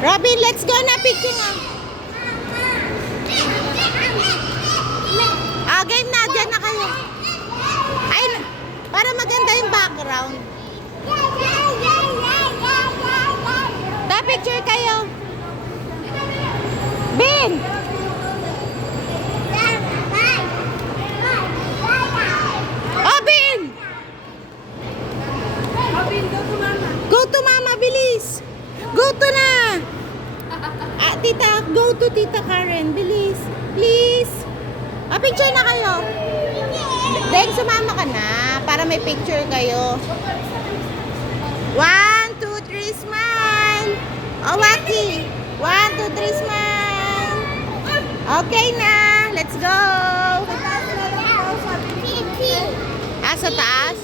Robin, let's go na. Picture nga. Game na. Diyan na kayo. Ay, para maganda yung background. Picture kayo. Bin! Oh, Bin! Go to mama, bilis! Go to na! Tita, go to Tita Karen, bilis. Please. Picture na kayo. Then, sumama ka na para may picture kayo. 1, 2, 3, smile! Oh, Waki! 1, 2, 3, smile! Okay na! Let's go! Sa taas?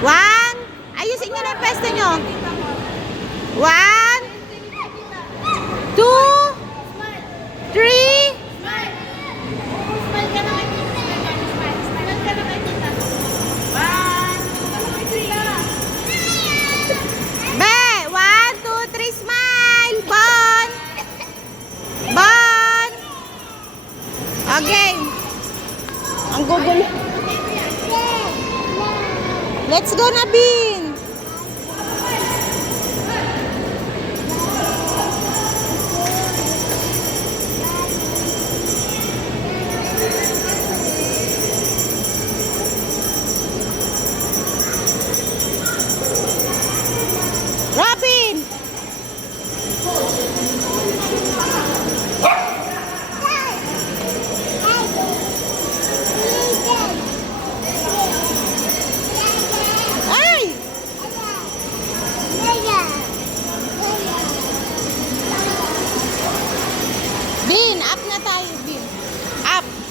One. Ayusin nyo na yung pwesto nyo. 1, 2, 3. Be, 1, 2, 3, smile. Bon. Bon. Okay. Ang gugulo. Let's go na, Bin!